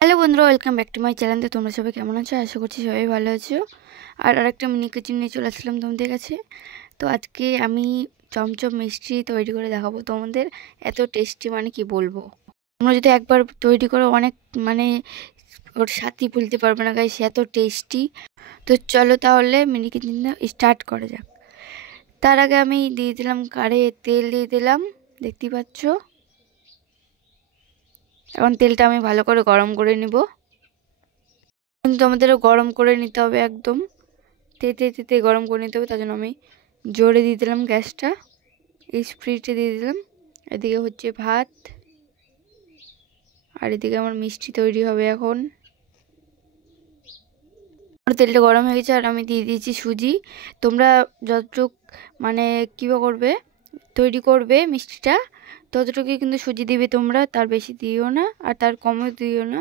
Hello বন্ধুরা, welcome back to my channel. তো তোমরা সবাই কেমন আছো? আশা করছি সবাই ভালো আছো। আর আরেকটা মিনি কিচেন নিয়ে চলে আসলাম তোমাদের কাছে। তো আজকে আমি চমচম মিষ্টি তৈরি করে দেখাবো তোমাদের। এত টেস্টি মানে কি বলবো। তোমরা যদি একবার তৈরি করো অনেক মানে ওর সাথেই ভুলতে পারবে না গাইস, এত টেস্টি। তো চলো তাহলে মিনি কিচেনটা স্টার্ট করা যাক। তার আগে আমি দিয়ে দিলাম কড়াইয়ে তেল দিয়ে দিলাম, দেখতেই পাচ্ছ। এখন তেলটা আমি ভালো করে গরম করে নিব, কিন্তু আমাদেরও গরম করে নিতে হবে, একদম তেতে তেতে গরম করে নিতে হবে। তার জন্য আমি জোরে দিয়ে দিলাম গ্যাসটা, স্পিডে দিয়ে দিলাম। এদিকে হচ্ছে ভাত, আর এদিকে আমার মিষ্টি তৈরি হবে। এখন আমার তেলটা গরম হয়ে গেছে আর আমি দিয়ে দিয়েছি সুজি। তোমরা যতটুক মানে কীভাবে করবে তৈরি করবে মিষ্টিটা, ততটুকুই কিন্তু সুজি দিবে তোমরা, তার বেশি দিও না আর তার কমও দিও না।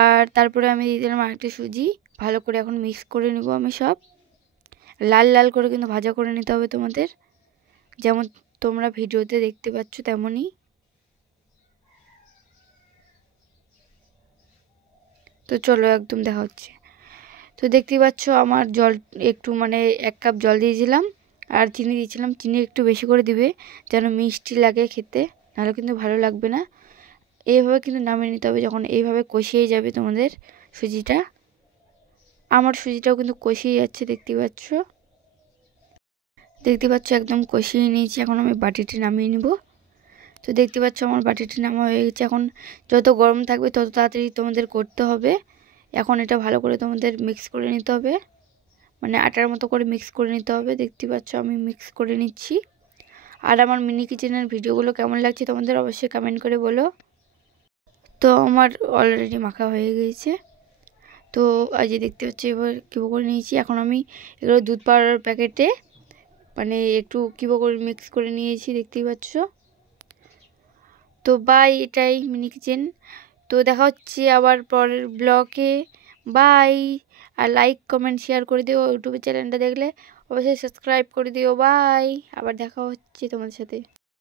আর তারপরে আমি দিয়ে দিলাম আরেকটা সুজি। ভালো করে এখন মিক্স করে নিব আমি সব। লাল লাল করে কিন্তু ভাজা করে নিতে হবে তোমাদের, যেমন তোমরা ভিডিওতে দেখতে পাচ্ছ তেমনই। তো চলো একদম দেখা হচ্ছে। তো দেখতেই পাচ্ছ আমার জল একটু মানে 1 কাপ জল দিয়েছিলাম আর চিনি দিয়েছিলাম। চিনি একটু বেশি করে দিবে যেন মিষ্টি লাগে খেতে, নাহলে কিন্তু ভালো লাগবে না। এইভাবে কিন্তু নামিয়ে নিতে হবে, যখন এইভাবে কষিয়ে যাবে তোমাদের সুজিটা। আমার সুজিটাও কিন্তু কষিয়ে যাচ্ছে, দেখতে পাচ্ছ একদম কষিয়ে নিয়েছি। এখন আমি বাটিতে নামিয়ে নিব। তো দেখতে পাচ্ছ আমার বাটিটি নামা হয়ে গেছে। এখন যত গরম থাকবে তত তাড়াতাড়ি তোমাদের করতে হবে। এখন এটা ভালো করে তোমাদের মিক্স করে নিতে হবে, মানে আটার মতো করে মিক্স করে নিতে হবে। দেখতে পাচ্ছ আমি মিক্স করে নিচ্ছি। আর আমার মিনি কিচেনের ভিডিওগুলো কেমন লাগছে তোমাদের অবশ্যই কমেন্ট করে বলো। তো আমার অলরেডি মাখা হয়ে গিয়েছে। তো আজ দেখতে পাচ্ছি এবার কিবো করে নিয়েছি। এখন আমি এগুলো দুধ পাউডার প্যাকেটে মানে একটু কিবো করে মিক্স করে নিয়েছি, দেখতেই পাচ্ছ। তো বাই, এটাই মিনি কিচেন। তো দেখা হচ্ছে আবার পরের ব্লগে। বাই। আর লাইক কমেন্ট শেয়ার করে দিও, ইউটিউবের চ্যানেলটা দেখলে অবশ্যই সাবস্ক্রাইব করে দিও। বাই, আবার দেখা হচ্ছে তোমাদের সাথে।